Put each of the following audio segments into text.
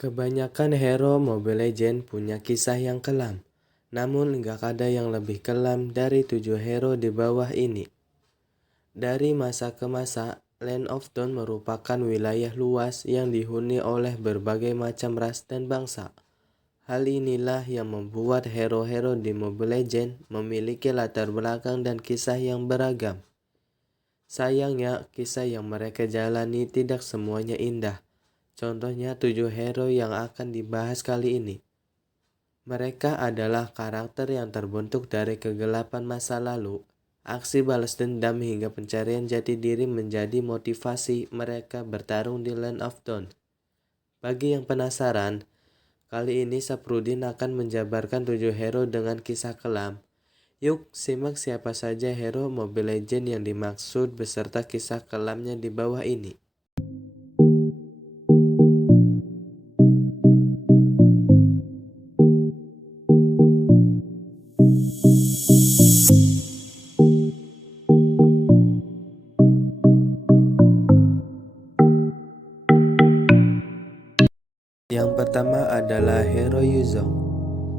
Kebanyakan hero Mobile Legends punya kisah yang kelam, namun nggak ada yang lebih kelam dari 7 hero di bawah ini. Dari masa ke masa, Land of Dawn merupakan wilayah luas yang dihuni oleh berbagai macam ras dan bangsa. Hal inilah yang membuat hero-hero di Mobile Legends memiliki latar belakang dan kisah yang beragam. Sayangnya, kisah yang mereka jalani tidak semuanya indah. Contohnya 7 hero yang akan dibahas kali ini. Mereka adalah karakter yang terbentuk dari kegelapan masa lalu. Aksi balas dendam hingga pencarian jati diri menjadi motivasi mereka bertarung di Land of Dawn. Bagi yang penasaran, kali ini Saprudin akan menjabarkan 7 hero dengan kisah kelam. Yuk simak siapa saja hero Mobile Legends yang dimaksud beserta kisah kelamnya di bawah ini. Yang pertama adalah hero Yuzong.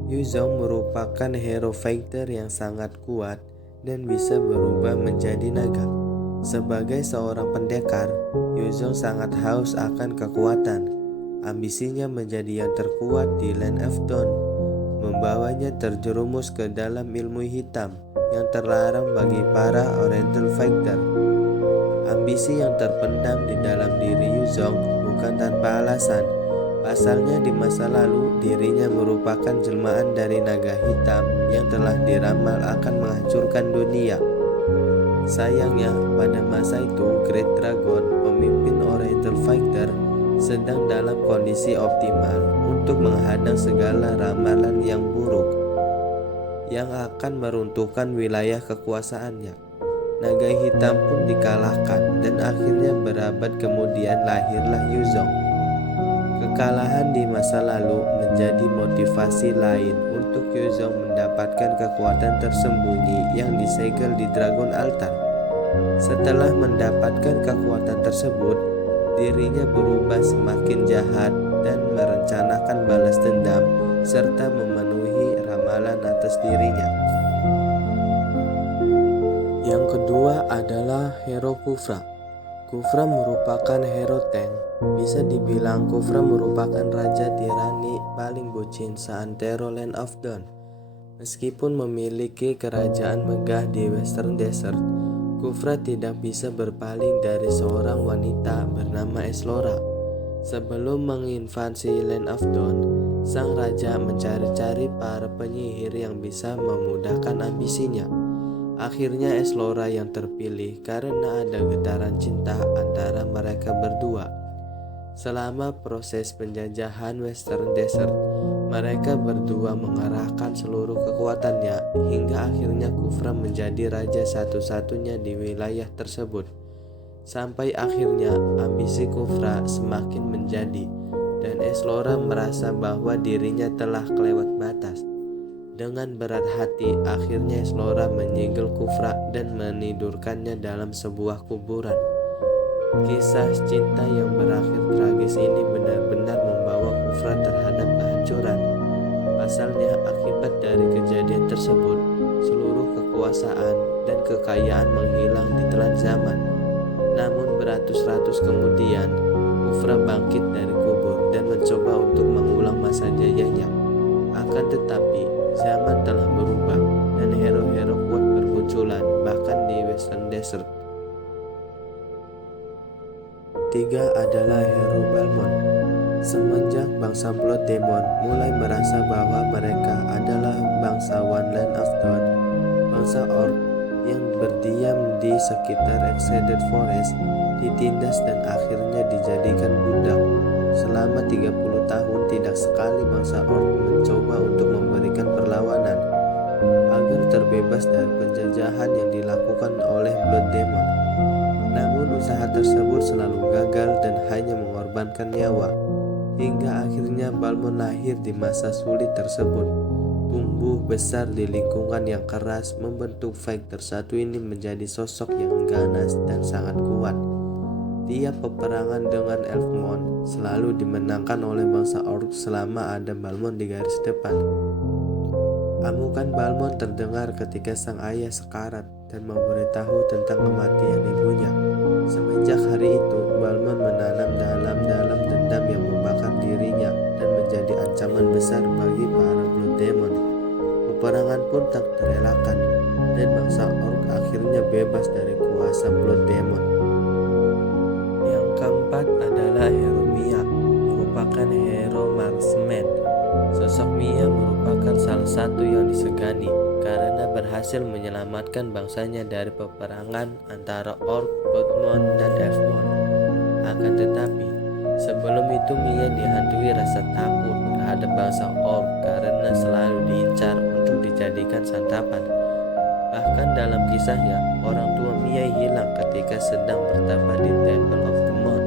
Yuzong merupakan hero fighter yang sangat kuat dan bisa berubah menjadi naga. Sebagai seorang pendekar, Yuzong sangat haus akan kekuatan. Ambisinya menjadi yang terkuat di Land of Dawn, membawanya terjerumus ke dalam ilmu hitam yang terlarang bagi para Oriental fighter. Ambisi yang terpendam di dalam diri Yuzong bukan tanpa alasan. Pasalnya di masa lalu dirinya merupakan jelmaan dari naga hitam yang telah diramal akan menghancurkan dunia. Sayangnya pada masa itu Great Dragon, pemimpin Oriental Fighter, sedang dalam kondisi optimal untuk menghadang segala ramalan yang buruk yang akan meruntuhkan wilayah kekuasaannya. Naga hitam pun dikalahkan dan akhirnya berabad kemudian lahirlah Yuzong. Kekalahan di masa lalu menjadi motivasi lain untuk Yuzong mendapatkan kekuatan tersembunyi yang disegel di Dragon Altar. Setelah mendapatkan kekuatan tersebut, dirinya berubah semakin jahat dan merencanakan balas dendam serta memenuhi ramalan atas dirinya. Yang kedua adalah hero Khufra. Khufra merupakan hero tank. Bisa dibilang Khufra merupakan raja tirani paling bucin seantero Land of Dawn. Meskipun memiliki kerajaan megah di Western Desert, Khufra tidak bisa berpaling dari seorang wanita bernama Eslora. Sebelum menginvasi Land of Dawn, sang raja mencari-cari para penyihir yang bisa memudahkan ambisinya. Akhirnya Eslora yang terpilih karena ada getaran cinta antara mereka berdua. Selama proses penjajahan Western Desert, mereka berdua mengerahkan seluruh kekuatannya hingga akhirnya Khufra menjadi raja satu-satunya di wilayah tersebut. Sampai akhirnya ambisi Khufra semakin menjadi dan Eslora merasa bahwa dirinya telah kelewat batas. Dengan berat hati, akhirnya Eslora menyegel Khufra dan menidurkannya dalam sebuah kuburan. Kisah cinta yang berakhir tragis ini benar-benar membawa Khufra terhadap kehancuran. Pasalnya, akibat dari kejadian tersebut, seluruh kekuasaan dan kekayaan menghilang di telan zaman. Namun beratus-ratus kemudian, Khufra bangkit dari kubur dan mencoba untuk mengulang masa jayanya. Akan tetapi, zaman telah berubah dan hero-hero kuat bermunculan bahkan di Western Desert. Tiga adalah hero Balmond. Semenjak bangsa Blood Demon mulai merasa bahwa mereka adalah bangsawan Land of Dawn, bangsa Orc yang berdiam di sekitar Exceeded Forest ditindas dan akhirnya dijadikan budak. Selama 30 tahun tidak sekali bangsa Orc mencoba untuk memberikan perlawanan agar terbebas dari penjajahan yang dilakukan oleh Blood Demon. Namun usaha tersebut selalu gagal dan hanya mengorbankan nyawa. Hingga akhirnya Balmond lahir di masa sulit tersebut. Tumbuh besar di lingkungan yang keras membentuk fighter satu ini menjadi sosok yang ganas dan sangat kuat. Tiap peperangan dengan Elfmon selalu dimenangkan oleh bangsa Orc selama ada Balmond di garis depan. Amukan Balmond terdengar ketika sang ayah sekarat dan memberitahu tentang kematian ibunya. Semenjak hari itu, Balmond menanam dalam-dalam dendam yang membakar dirinya dan menjadi ancaman besar bagi para Blood Demon. Peperangan pun tak terelakkan dan bangsa Orc akhirnya bebas dari kuasa Blood Demon. Yang keempat adalah hero Mia, merupakan hero marksman. Sosok Mia merupakan salah satu yang disegani karena berhasil menyelamatkan bangsanya dari peperangan antara Orc, Bloodmon, dan Elfmon. Akan tetapi, sebelum itu Mia dihantui rasa takut terhadap bangsa Orc karena selalu diincar untuk dijadikan santapan. Bahkan dalam kisahnya, orang tua Mia hilang ketika sedang bertapa di Temple of the Moon.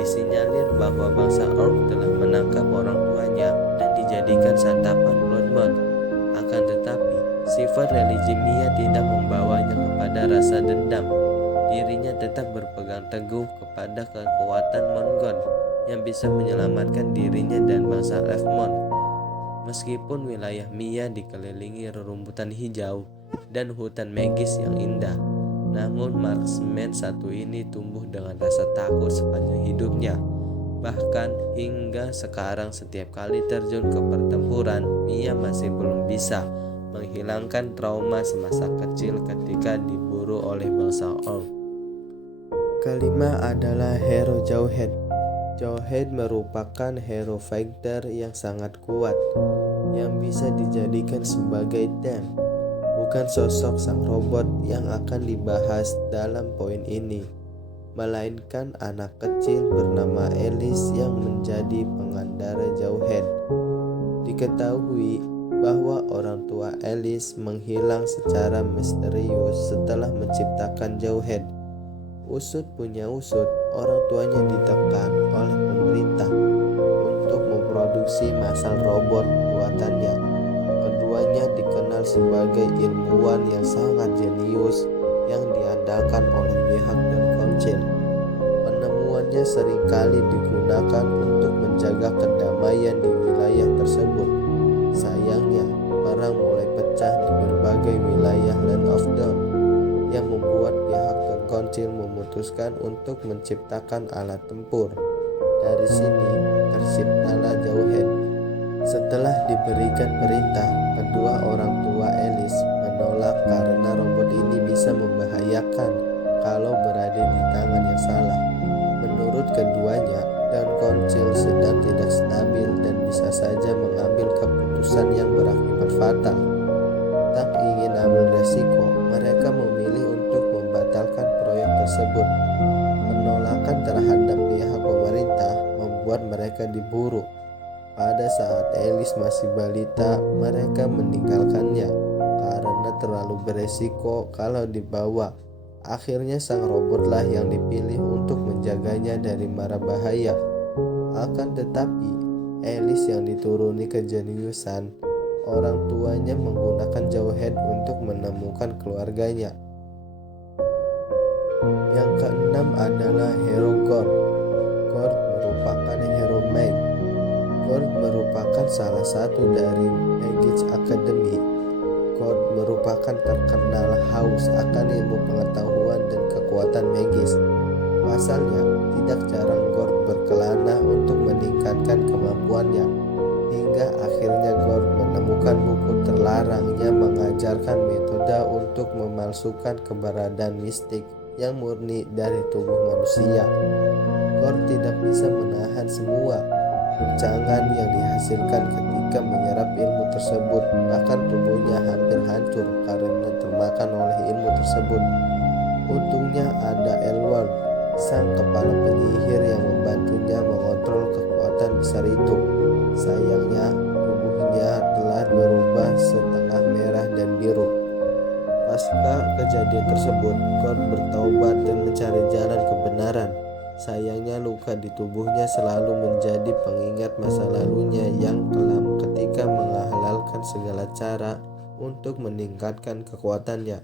Disinyalir bahwa bangsa Orc telah menangkap orang tuanya dan dijadikan santapan Bloodmon. Akan tetapi, sifat religi Mia tidak membawanya kepada rasa dendam. Dirinya tetap berpegang teguh kepada kekuatan Mongon yang bisa menyelamatkan dirinya dan bangsa Elfmon. Meskipun wilayah Mia dikelilingi rerumputan hijau dan hutan magis yang indah, namun marksman satu ini tumbuh dengan rasa takut sepanjang hidupnya. Bahkan hingga sekarang setiap kali terjun ke pertempuran, Mia masih belum bisa menghilangkan trauma semasa kecil ketika diburu oleh bangsa Orc. Kelima adalah hero Jawhead. Jawhead merupakan hero fighter yang sangat kuat, yang bisa dijadikan sebagai tank. Bukan sosok sang robot yang akan dibahas dalam poin ini, melainkan anak kecil bernama Alice yang menjadi pengandara Jawhead. Diketahui bahwa orang tua Alice menghilang secara misterius setelah menciptakan Jawhead. Usut punya usut, orang tuanya ditekan oleh pemerintah untuk memproduksi masal robot buatannya. Keduanya dikenal sebagai ilmuwan yang sangat jenius yang diandalkan oleh pihak dan Council. Penemuannya seringkali digunakan untuk menjaga kedamaian di wilayah tersebut. Sayangnya, perang mulai pecah di berbagai wilayah Land of Dawn yang membuat pihak dan Council memutuskan untuk menciptakan alat tempur. Dari sini terciptalah Jawhead. Setelah diberikan perintah, kedua orang tua Alice menolak karena robot ini bisa membahayakan kalau berada di tangan yang salah. Menurut keduanya, dan Council sedang tidak stabil dan bisa saja mengambil keputusan yang berakibat fatal. Tak ingin ambil resiko, mereka memilih untuk membatalkan proyek tersebut. Penolakan terhadap pihak pemerintah membuat mereka diburu. Pada saat Alice masih balita, mereka meninggalkannya karena terlalu beresiko kalau dibawa. Akhirnya sang robotlah yang dipilih untuk menjaganya dari mara bahaya. Akan tetapi, Alice yang dituruni kejeniusan, orang tuanya menggunakan Jawhead untuk menemukan keluarganya. Yang keenam adalah hero Gord. Gord merupakan hero Mag. Gord merupakan salah satu dari Magus Academy. Gord merupakan terkenal haus akan ilmu pengetahuan dan kekuatan magis. Pasalnya, tidak jarang Gord berkelana untuk meningkatkan kemampuannya. Hingga akhirnya Gord menemukan buku terlarang yang mengajarkan metode untuk memalsukan keberadaan mistik yang murni dari tubuh manusia. Gord tidak bisa menahan semua guncangan yang dihasilkan ketika menyerap ilmu tersebut. Bahkan tubuhnya hampir hancur karena termakan oleh ilmu tersebut. Untungnya ada Elward, sang kepala penyihir yang membantunya mengontrol kekuatan besar itu. Sayangnya, tubuhnya telah berubah setengah merah dan biru. Pasca kejadian tersebut, Gord bertaubat dan mencari jalan kebenaran. Sayangnya luka di tubuhnya selalu menjadi pengingat masa lalunya yang kelam ketika menghalalkan segala cara untuk meningkatkan kekuatannya.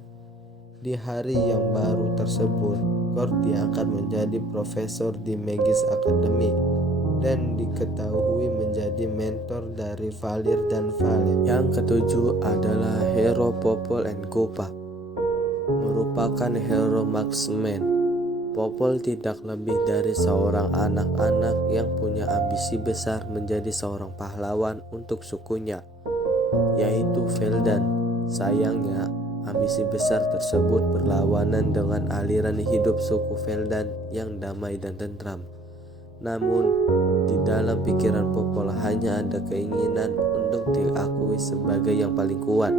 Di hari yang baru tersebut, Kord diangkat menjadi profesor di Magis Academy dan diketahui menjadi mentor dari Valir dan Valen. Yang ketujuh adalah hero Popol and Kupa, merupakan hero marksman. Popol tidak lebih dari seorang anak-anak yang punya ambisi besar menjadi seorang pahlawan untuk sukunya, yaitu Veldan. Sayangnya, ambisi besar tersebut berlawanan dengan aliran hidup suku Veldan yang damai dan tentram. Namun, di dalam pikiran Popol hanya ada keinginan untuk diakui sebagai yang paling kuat.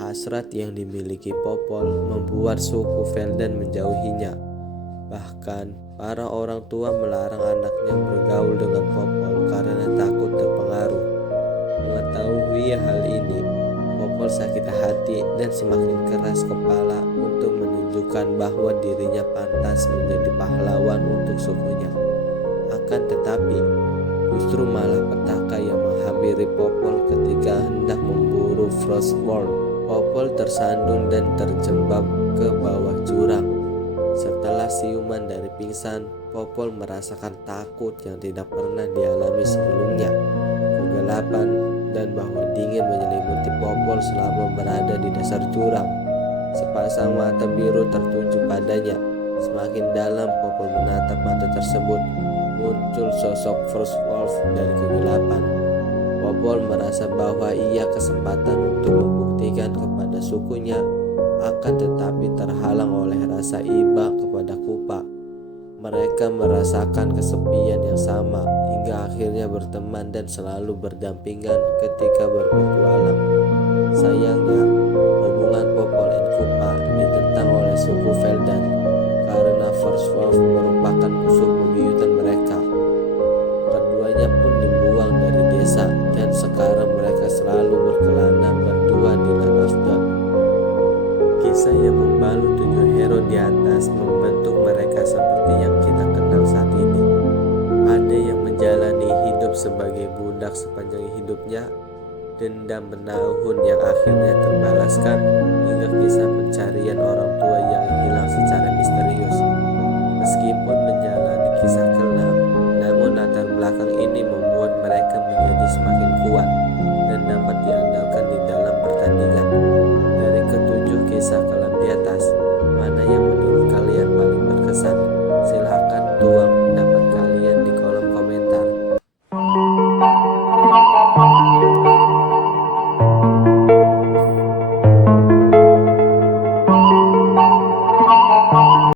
Hasrat yang dimiliki Popol membuat suku Veldan menjauhinya. Bahkan, para orang tua melarang anaknya bergaul dengan Popol karena takut terpengaruh. Mengetahui hal ini, Popol sakit hati dan semakin keras kepala untuk menunjukkan bahwa dirinya pantas menjadi pahlawan untuk sukunya. Akan tetapi, justru malah petaka yang menghampiri Popol ketika hendak memburu Frostmourne. Popol tersandung dan terjebak ke bawah jurang. Setelah siuman dari pingsan, Popol merasakan takut yang tidak pernah dialami sebelumnya. Kegelapan dan bawah dingin menyelimuti Popol selama berada di dasar jurang. Sepasang mata biru tertuju padanya. Semakin dalam Popol menatap mata tersebut, muncul sosok Frostwolf dari kegelapan. Popol merasa bahwa ia kesempatan untuk membuktikan kepada sukunya, akan tetapi terhalang oleh rasa iba kepada Kupa. Mereka merasakan kesepian yang sama hingga akhirnya berteman dan selalu berdampingan ketika berpetualang. Sayangnya, hubungan Popol dan Kupa ditentang oleh suku Veldan karena Frostwolf merupakan musuh bebuyutan mereka. Keduanya pun dibuang dari desa dan sekarang mereka selalu berkelana berdua di Land of Dawn. Kisah yang membalut 7 hero di atas membentuk mereka seperti yang kita kenal saat ini. Ada yang menjalani hidup sebagai budak sepanjang hidupnya, dendam menahun yang akhirnya terbalaskan, hingga kisah pencarian orang tua yang hilang secara misterius. Meskipun